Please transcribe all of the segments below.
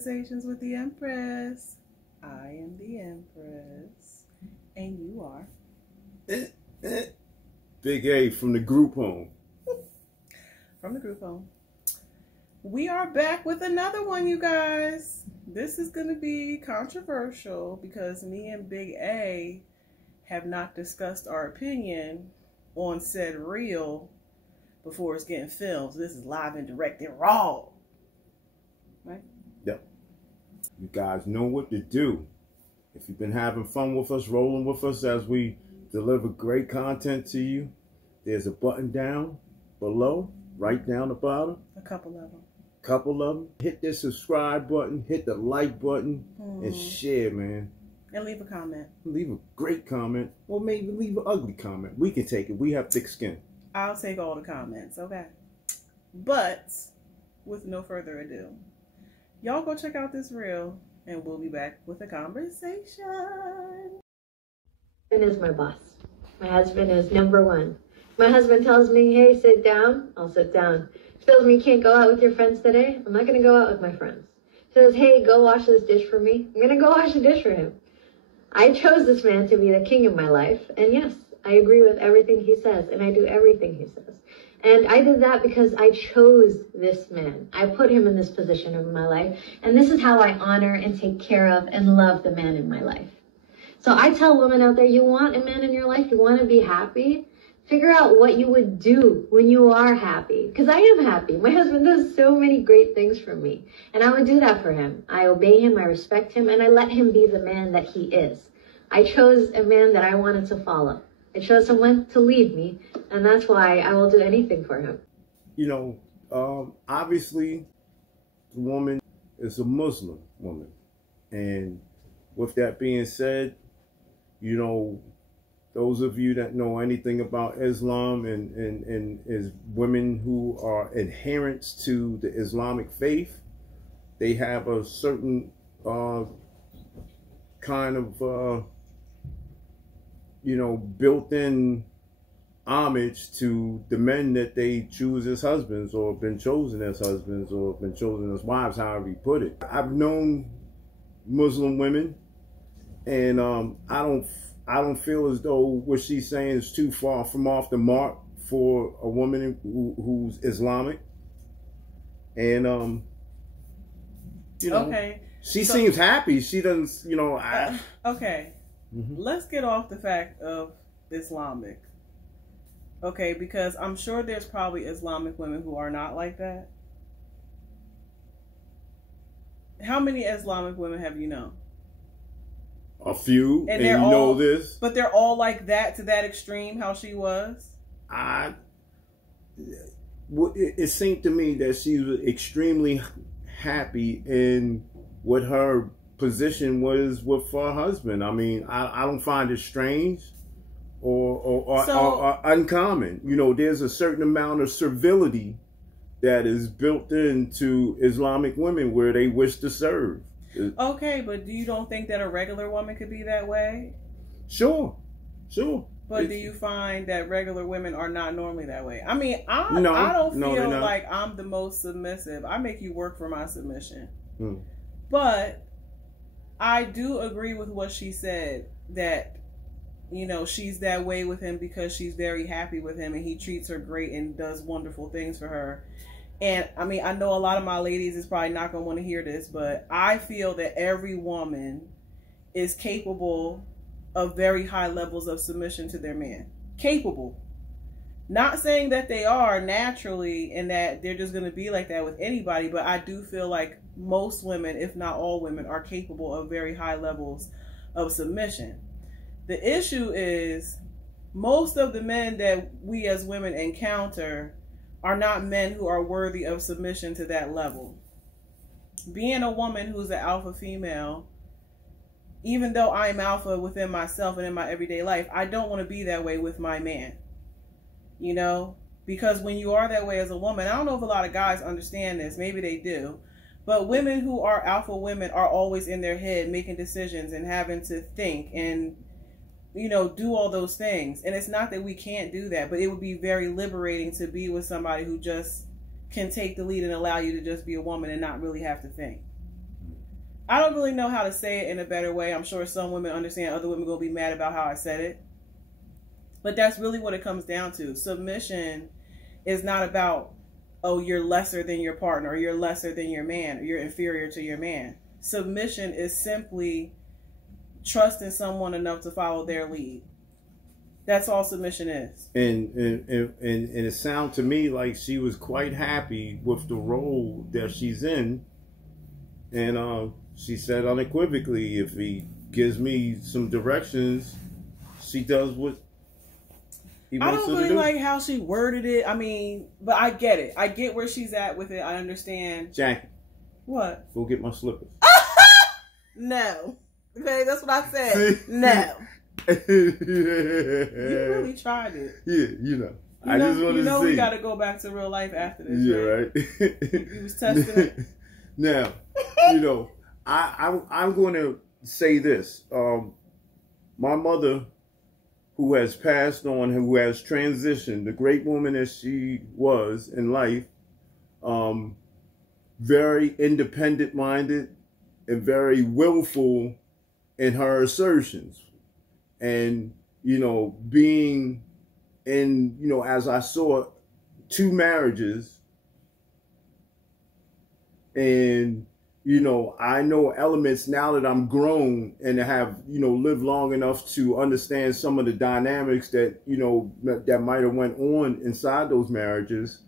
Conversations with the Empress. I am the Empress. And you are? Big A from the group home. From the group home. We are back with another one, you guys. This is going to be controversial because me and Big A have not discussed our opinion on said reel before it's getting filmed. So this is live and direct and raw. Right? Yep. You guys know what to do. If you've been having fun with us, rolling with us as we deliver great content to you, there's a button down below, right down the bottom. A couple of them. Couple of them. Hit the subscribe button, hit the like button, and share, man. And leave a comment. Leave a great comment, or maybe leave an ugly comment. We can take it. We have thick skin. I'll take all the comments, okay? But with no further ado, y'all go check out this reel, and we'll be back with a conversation. My husband is my boss. My husband is number one. My husband tells me, hey, sit down, I'll sit down. He tells me you can't go out with your friends today, I'm not going to go out with my friends. He says, hey, go wash this dish for me, I'm going to go wash the dish for him. I chose this man to be the king of my life, and yes, I agree with everything he says, and I do everything he says. And I did that because I chose this man. I put him in this position of my life, and this is how I honor and take care of and love the man in my life. So I tell women out there, you want a man in your life, you want to be happy, figure out what you would do when you are happy. Because I am happy. My husband does so many great things for me, and I would do that for him. I obey him, I respect him, and I let him be the man that he is. I chose a man that I wanted to follow. I chose someone to lead me, and that's why I will do anything for him. You know, obviously, the woman is a Muslim woman. And with that being said, you know, those of you that know anything about Islam and is women who are adherents to the Islamic faith, they have a certain kind of you know, built-in homage to the men that they choose as husbands, or been chosen as husbands, or been chosen as wives, however you put it. I've known Muslim women, and I don't feel as though what she's saying is too far from off the mark for a woman who's Islamic. And you know, okay, she seems happy. She doesn't, you know. Okay. Let's get off the fact of Islamic. Okay, because I'm sure there's probably Islamic women who are not like that. How many Islamic women have you known? A few, and you all, know this. But they're all like that, to that extreme, how she was? It seemed to me that she was extremely happy in what her position was with her husband. I mean, I don't find it strange or uncommon. You know, there's a certain amount of servility that is built into Islamic women where they wish to serve. Okay, but do you don't think that a regular woman could be that way? Sure. But do you find that regular women are not normally that way? I mean, I don't feel like I'm the most submissive. I make you work for my submission. But I do agree with what she said, that, you know, she's that way with him because she's very happy with him and he treats her great and does wonderful things for her. And I mean, I know a lot of my ladies is probably not going to want to hear this, but I feel that every woman is capable of very high levels of submission to their man. Capable. Not saying that they are naturally and that they're just going to be like that with anybody, but I do feel like most women, if not all women, are capable of very high levels of submission. The issue is most of the men that we as women encounter are not men who are worthy of submission to that level. Being a woman who's an alpha female, even though I'm alpha within myself and in my everyday life, I don't want to be that way with my man. You know, because when you are that way as a woman, I don't know if a lot of guys understand this, maybe they do, but women who are alpha women are always in their head making decisions and having to think and, you know, do all those things. And it's not that we can't do that, but it would be very liberating to be with somebody who just can take the lead and allow you to just be a woman and not really have to think. I don't really know how to say it in a better way. I'm sure some women understand, other women gonna be mad about how I said it. But that's really what it comes down to. Submission is not about, oh, you're lesser than your partner, or you're lesser than your man, or you're inferior to your man. Submission is simply trusting someone enough to follow their lead. That's all submission is. And it sounded to me like she was quite happy with the role that she's in. And she said unequivocally, if he gives me some directions, she does what he wants her to do. I don't really like how she worded it. I mean, but I get it. I get where she's at with it. I understand. Jackie. What? Go get my slippers. No. Okay, that's what I said. See? No. You really tried it. Yeah, you know. I just wanted to see. We got to go back to real life after this. Yeah, right. You was testing it. Now, you know, I'm going to say this. My mother, who has passed on, who has transitioned, the great woman that she was in life, very independent-minded and very willful in her assertions. And, you know, being in, you know, as I saw 2 marriages, and, you know, I know elements now that I'm grown and have, you know, lived long enough to understand some of the dynamics that, you know, that might have went on inside those marriages.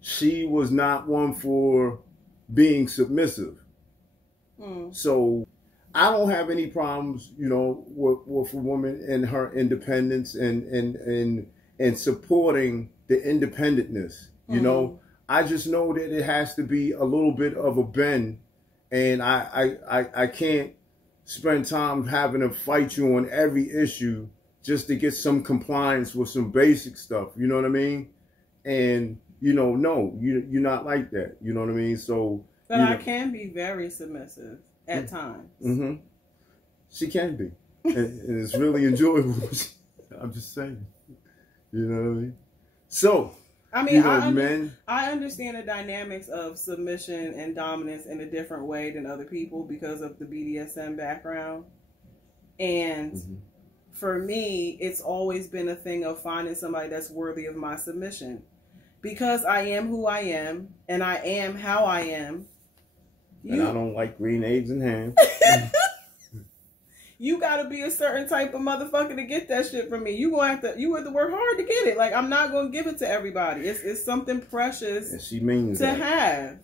She was not one for being submissive. So I don't have any problems, you know, with a woman and her independence and supporting the independentness, you know. I just know that it has to be a little bit of a bend, and I can't spend time having to fight you on every issue just to get some compliance with some basic stuff, you know what I mean? And, you know, no, you're not like that, you know what I mean? So, but I can be very submissive at times. She can be, and it's really enjoyable. I'm just saying, you know what I mean? So, I mean, you know, I understand the dynamics of submission and dominance in a different way than other people because of the BDSM background. And for me, it's always been a thing of finding somebody that's worthy of my submission. Because I am who I am, and I am how I am. And I don't like green eggs and ham. You gotta be a certain type of motherfucker to get that shit from me. You have to work hard to get it. Like, I'm not gonna give it to everybody. It's something precious and she means to have.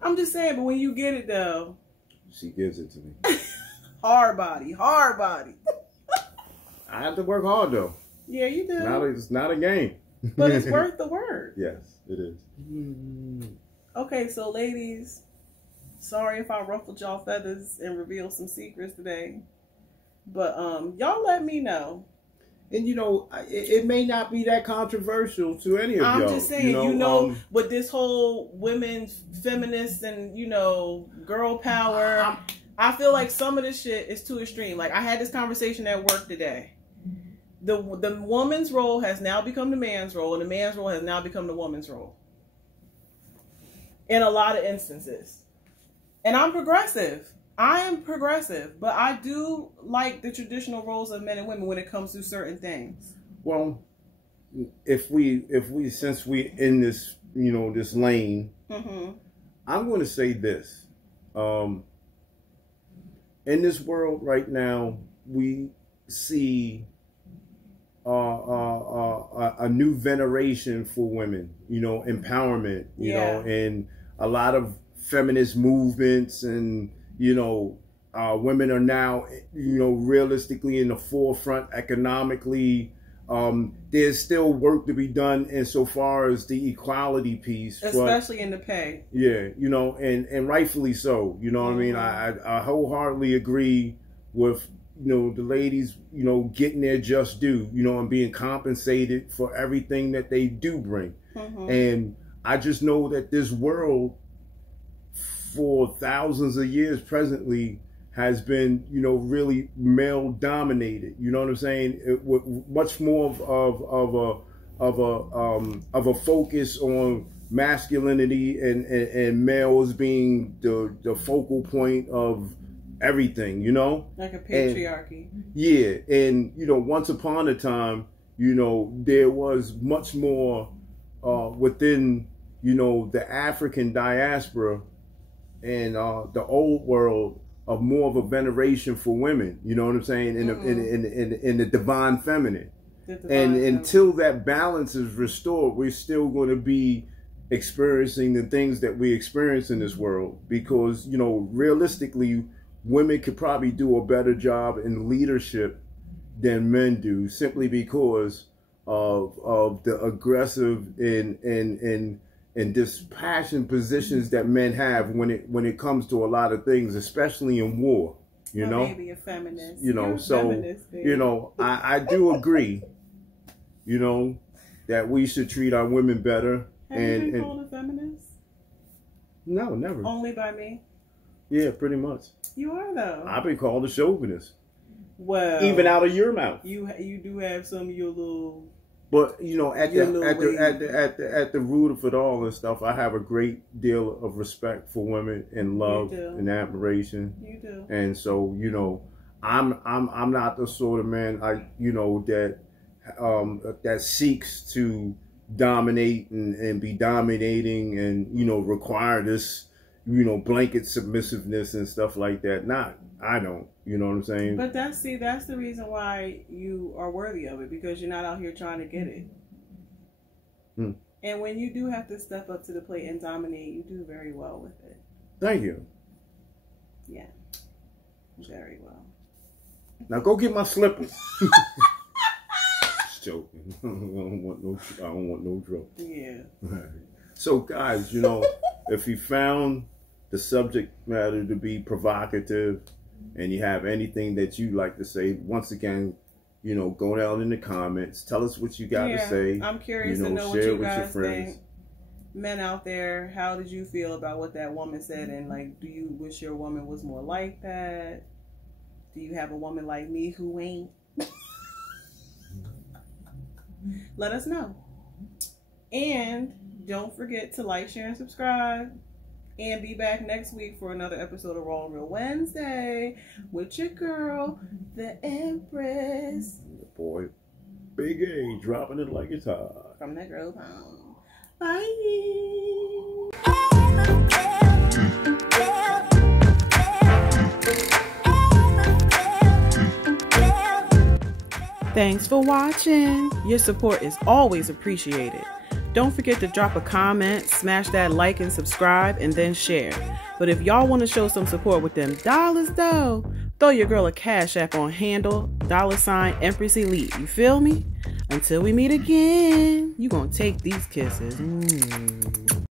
I'm just saying, but when you get it though, she gives it to me. hard body. I have to work hard though. Yeah, you do. It's not a game. But it's worth the work. Yes, it is. Okay, so ladies, sorry if I ruffled y'all feathers and revealed some secrets today. But y'all let me know. And you know, it may not be that controversial to any of y'all. I'm just saying, you know, with this whole women's feminists and, you know, girl power, I feel like some of this shit is too extreme. Like, I had this conversation at work today. The woman's role has now become the man's role, and the man's role has now become the woman's role. In a lot of instances. And I'm progressive. I am progressive, but I do like the traditional roles of men and women when it comes to certain things. Well, if we since we in this, you know, this lane, I'm going to say this. In this world right now, we see a new veneration for women, you know, empowerment, you know, and a lot of feminist movements, and, you know, women are now, you know, realistically in the forefront economically. There's still work to be done insofar as the equality piece. Especially in the pay. Yeah, you know, and rightfully so. You know what I mean? I wholeheartedly agree with, you know, the ladies, you know, getting their just due, you know, and being compensated for everything that they do bring. And I just know that this world for thousands of years presently has been, you know, really male dominated. You know what I'm saying? Much more of a focus on masculinity and males being the focal point of everything, you know? Like a patriarchy. And once upon a time, there was much more within, the African diaspora and the old world of more of a veneration for women, you know what I'm saying? In the divine feminine. Until that balance is restored, we're still going to be experiencing the things that we experience in this world, because, realistically, women could probably do a better job in leadership than men do, simply because of the aggressive and dispassionate positions that men have when it comes to a lot of things, especially in war. Maybe a feminist. I do agree, that we should treat our women better. Have you been called a feminist? No, never. Only by me? Yeah, pretty much. You are, though. I've been called a chauvinist. Well, even out of your mouth. You do have some of your little. But at the root of it all and stuff, I have a great deal of respect for women and love and admiration. You do. And so I'm not the sort of man that seeks to dominate and be dominating and require this blanket submissiveness and stuff like that. I don't, you know what I'm saying? But that's the reason why you are worthy of it, because you're not out here trying to get it. And when you do have to step up to the plate and dominate, you do very well with it. Thank you. Yeah, very well. Now go get my slippers. Just joking. I don't want no trouble. Yeah. Right. So guys, if you found the subject matter to be provocative, and you have anything that you'd like to say, once again, go down in the comments. Tell us what you got to say. I'm curious to know what you guys think. Men out there, how did you feel about what that woman said? And do you wish your woman was more like that? Do you have a woman like me who ain't? Let us know. And don't forget to like, share, and subscribe. And be back next week for another episode of Raw and Real Wednesday with your girl, the Empress. Your boy, Big A, dropping it like it's hot. From the Grove Home. Bye. Thanks for watching. Your support is always appreciated. Don't forget to drop a comment, smash that like and subscribe, and then share. But if y'all want to show some support with them dollars though, throw your girl a Cash App on handle $EmpressElite. You feel me? Until we meet again, you gonna take these kisses.